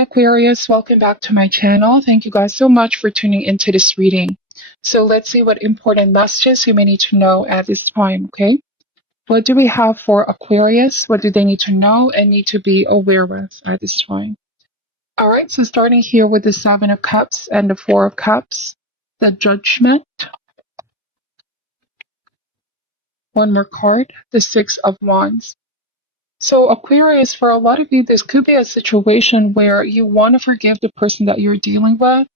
Aquarius, welcome back to my channel. Thank you guys so much for tuning into this reading. So let's see what important messages you may need to know at this time, okay? What do we have for Aquarius? What do they need to know and need to be aware of at this time? All right, so starting here with the Seven of Cups and the Four of Cups, the Judgment. One more card, the Six of Wands. So Aquarius, for a lot of you, this could be a situation where you want to forgive the person that you're dealing with,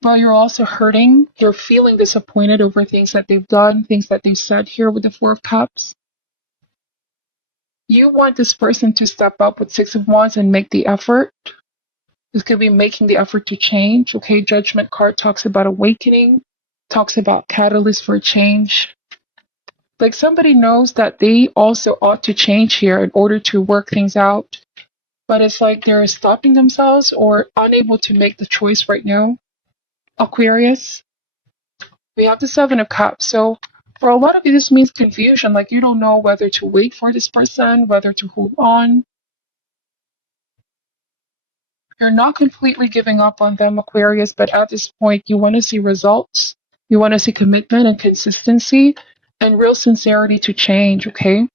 but you're also hurting. You're feeling disappointed over things that they've done, things that they've said here with the Four of Cups. You want this person to step up with Six of Wands and make the effort. This could be making the effort to change. Okay, Judgment card talks about awakening, talks about catalyst for change. Like somebody knows that they also ought to change here in order to work things out, but it's like they're stopping themselves or unable to make the choice right now. Aquarius, we have the Seven of Cups. So for a lot of you, this means confusion. Like you don't know whether to wait for this person, whether to hold on. You're not completely giving up on them, Aquarius, but at this point, you want to see results. You want to see commitment and consistency and real sincerity to change, okay?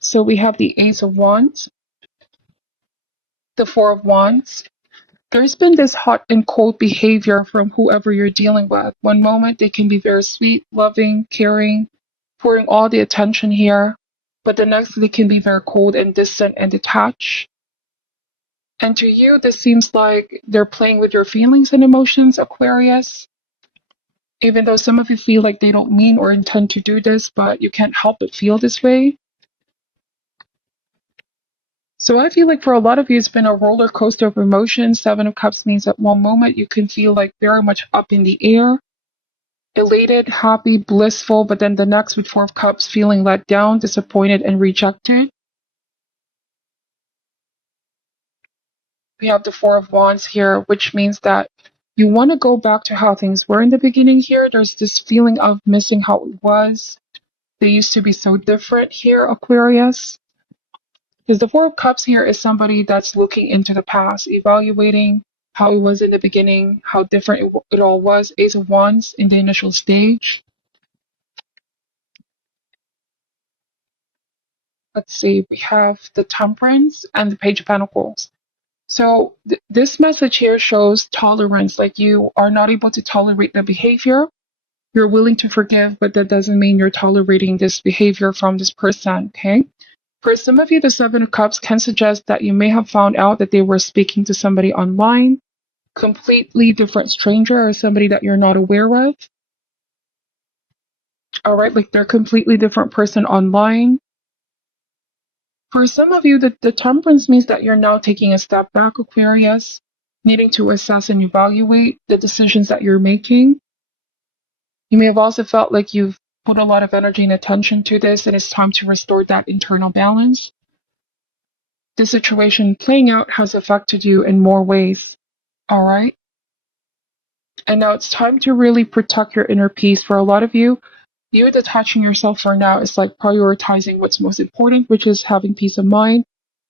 So we have the Ace of Wands, the Four of Wands. There's been this hot and cold behavior from whoever you're dealing with. One moment, they can be very sweet, loving, caring, pouring all the attention here, but the next, they can be very cold and distant and detached. And to you, this seems like they're playing with your feelings and emotions, Aquarius. Even though some of you feel like they don't mean or intend to do this, but you can't help but feel this way. So I feel like for a lot of you, it's been a roller coaster of emotions. Seven of Cups means at one moment you can feel like very much up in the air, elated, happy, blissful, but then the next with Four of Cups feeling let down, disappointed, and rejected. We have the Four of Wands here, which means that you want to go back to how things were in the beginning here. There's this feeling of missing how it was. They used to be so different here, Aquarius. Because the Four of Cups here is somebody that's looking into the past, evaluating how it was in the beginning, how different it all was. Ace of Wands in the initial stage. Let's see, we have the Temperance and the Page of Pentacles. So this message here shows tolerance, like you are not able to tolerate the behavior. You're willing to forgive, but that doesn't mean you're tolerating this behavior from this person, okay? For some of you, the Seven of Cups can suggest that you may have found out that they were speaking to somebody online, completely different stranger or somebody that you're not aware of. All right, like they're a completely different person online. For some of you, the Temperance means that you're now taking a step back, Aquarius, needing to assess and evaluate the decisions that you're making. You may have also felt like you've put a lot of energy and attention to this, and it's time to restore that internal balance. The situation playing out has affected you in more ways, all right? And now it's time to really protect your inner peace. For a lot of you, you detaching yourself for now is like prioritizing what's most important, which is having peace of mind,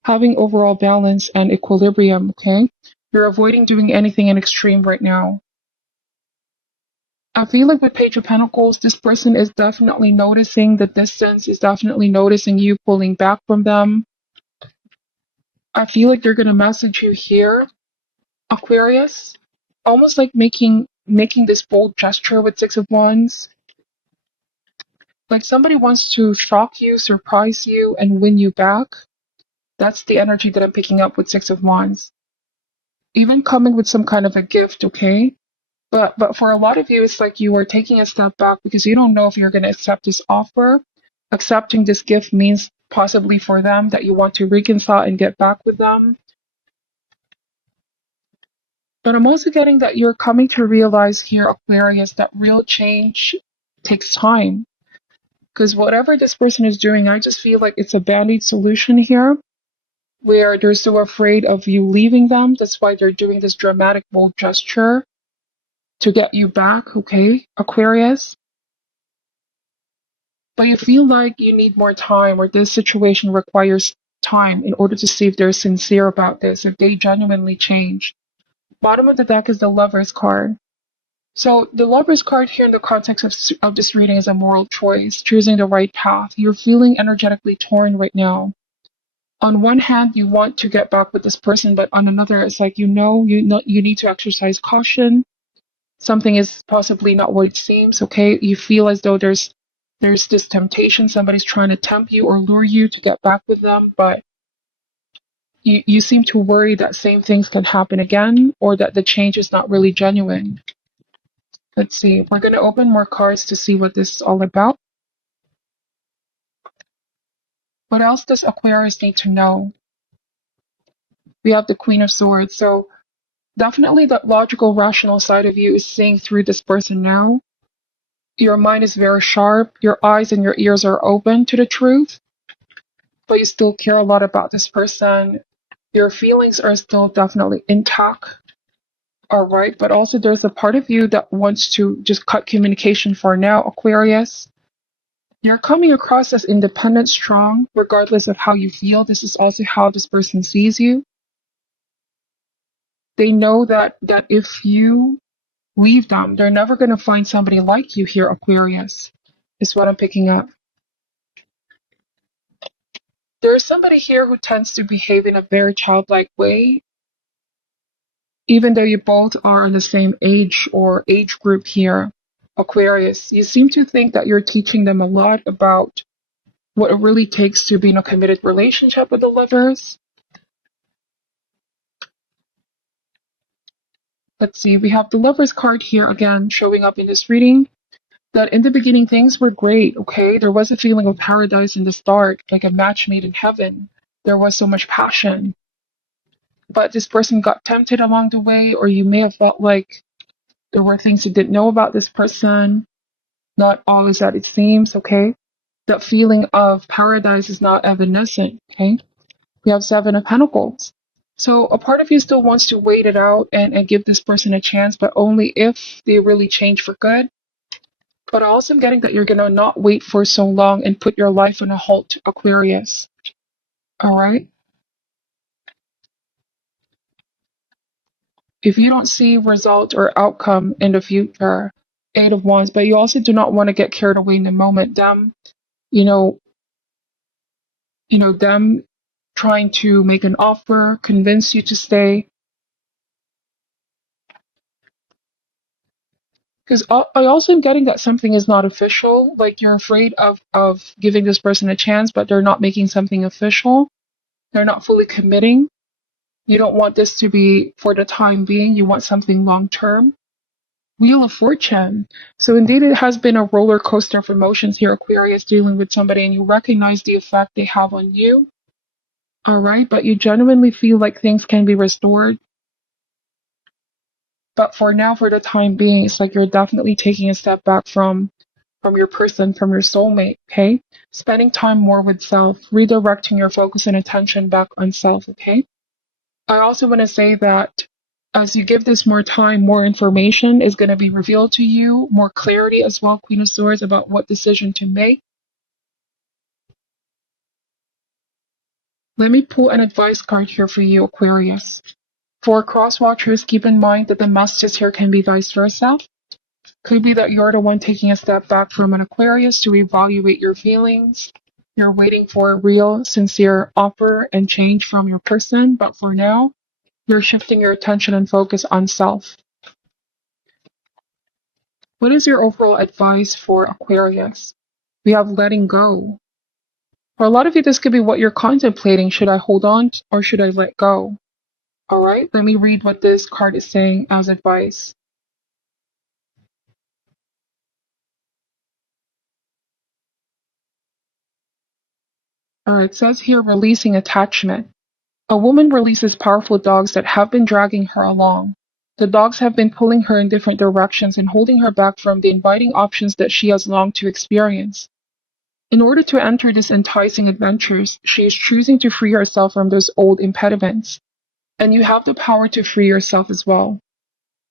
having overall balance and equilibrium, okay? You're avoiding doing anything in extreme right now. I feel like with Page of Pentacles, this person is definitely noticing the distance, is definitely noticing you pulling back from them. I feel like they're going to message you here, Aquarius, almost like making this bold gesture with Six of Wands. Like somebody wants to shock you, surprise you, and win you back. That's the energy that I'm picking up with Six of Wands. Even coming with some kind of a gift, okay? But for a lot of you, it's like you are taking a step back because you don't know if you're going to accept this offer. Accepting this gift means possibly for them that you want to reconcile and get back with them. But I'm also getting that you're coming to realize here, Aquarius, that real change takes time. Because whatever this person is doing, I just feel like it's a band-aid solution here, where they're so afraid of you leaving them. That's why they're doing this dramatic, bold gesture to get you back, okay, Aquarius? But you feel like you need more time, or this situation requires time in order to see if they're sincere about this, if they genuinely change. Bottom of the deck is the Lover's card. So the Lover's card here in the context of this reading is a moral choice, choosing the right path. You're feeling energetically torn right now. On one hand, you want to get back with this person, but on another, it's like you need to exercise caution. Something is possibly not what it seems. Okay, you feel as though there's this temptation. Somebody's trying to tempt you or lure you to get back with them, but you seem to worry that same things can happen again, or that the change is not really genuine. Let's see. We're going to open more cards to see what this is all about. What else does Aquarius need to know? We have the Queen of Swords. So definitely the logical, rational side of you is seeing through this person now. Your mind is very sharp. Your eyes and your ears are open to the truth, but you still care a lot about this person. Your feelings are still definitely intact. All right, but also there's a part of you that wants to just cut communication for now, Aquarius. You're coming across as independent, strong, regardless of how you feel. This is also how this person sees you. They know that if you leave them, they're never going to find somebody like you here, Aquarius, is what I'm picking up. There's somebody here who tends to behave in a very childlike way, even though you both are in the same age or age group here, Aquarius. You seem to think that you're teaching them a lot about what it really takes to be in a committed relationship with the Lovers. Let's see, we have the Lovers card here again showing up in this reading. That in the beginning things were great, okay? There was a feeling of paradise in the start, like a match made in heaven. There was so much passion. But this person got tempted along the way, or you may have felt like there were things you didn't know about this person. Not all is that it seems, okay? That feeling of paradise is not evanescent, okay? We have Seven of Pentacles. So a part of you still wants to wait it out and give this person a chance, but only if they really change for good. But also I'm getting that you're going to not wait for so long and put your life on a halt, Aquarius. All right? If you don't see result or outcome in the future, Eight of Wands, but you also do not want to get carried away in the moment. Them trying to make an offer, convince you to stay. Because I also am getting that something is not official. Like you're afraid of giving this person a chance, but they're not making something official. They're not fully committing. You don't want this to be for the time being. You want something long term. Wheel of Fortune. So indeed it has been a roller coaster of emotions here, Aquarius, dealing with somebody, and you recognize the effect they have on you. All right, but you genuinely feel like things can be restored. But for now, for the time being, it's like you're definitely taking a step back from your person, from your soulmate, okay? Spending time more with self, redirecting your focus and attention back on self, okay? I also want to say that as you give this more time, more information is going to be revealed to you, more clarity as well, Queen of Swords, about what decision to make. Let me pull an advice card here for you, Aquarius. For cross watchers, keep in mind that the messages here can be vice versa. Could be that you're the one taking a step back from an Aquarius to evaluate your feelings. You're waiting for a real, sincere offer and change from your person, but for now, you're shifting your attention and focus on self. What is your overall advice for Aquarius? We have letting go. For a lot of you, this could be what you're contemplating. Should I hold on or should I let go? All right, let me read what this card is saying as advice. All right, it says here releasing attachment. A woman releases powerful dogs that have been dragging her along. The dogs have been pulling her in different directions and holding her back from the inviting options that she has longed to experience. In order to enter these enticing adventures, she is choosing to free herself from those old impediments. And you have the power to free yourself as well.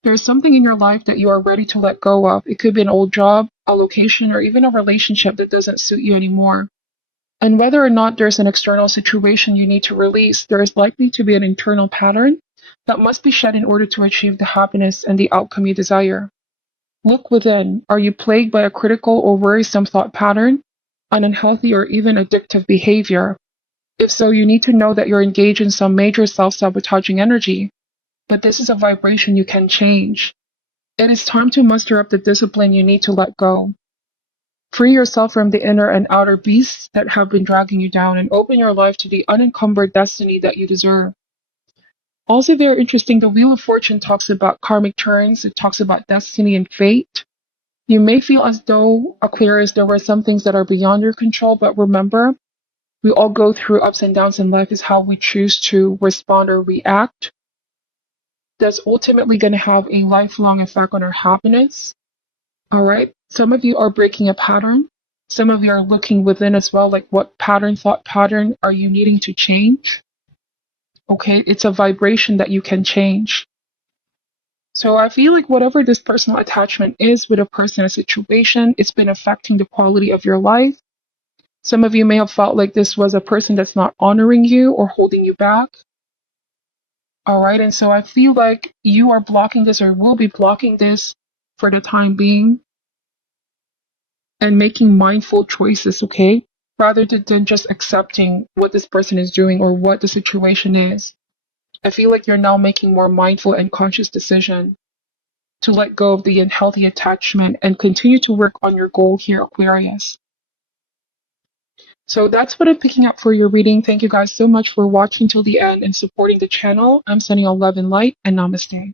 There's something in your life that you are ready to let go of. It could be an old job, a location, or even a relationship that doesn't suit you anymore. And whether or not there's an external situation you need to release, there is likely to be an internal pattern that must be shed in order to achieve the happiness and the outcome you desire. Look within. Are you plagued by a critical or worrisome thought pattern, an unhealthy or even addictive behavior? If so, you need to know that you're engaged in some major self-sabotaging energy, but this is a vibration you can change. It is time to muster up the discipline you need to let go. Free yourself from the inner and outer beasts that have been dragging you down and open your life to the unencumbered destiny that you deserve. Also very interesting, the Wheel of Fortune talks about karmic turns, it talks about destiny and fate. You may feel as though, Aquarius, there were some things that are beyond your control, but remember, we all go through ups and downs in life. Is how we choose to respond or react that's ultimately going to have a lifelong effect on our happiness. All right. Some of you are breaking a pattern. Some of you are looking within as well, like what pattern, thought pattern are you needing to change? Okay. It's a vibration that you can change. So I feel like whatever this personal attachment is with a person or situation, it's been affecting the quality of your life. Some of you may have felt like this was a person that's not honoring you or holding you back. All right. And so I feel like you are blocking this or will be blocking this for the time being and making mindful choices, okay? Rather than just accepting what this person is doing or what the situation is. I feel like you're now making more mindful and conscious decision to let go of the unhealthy attachment and continue to work on your goal here, Aquarius. So that's what I'm picking up for your reading. Thank you guys so much for watching till the end and supporting the channel. I'm sending you all love and light, and namaste.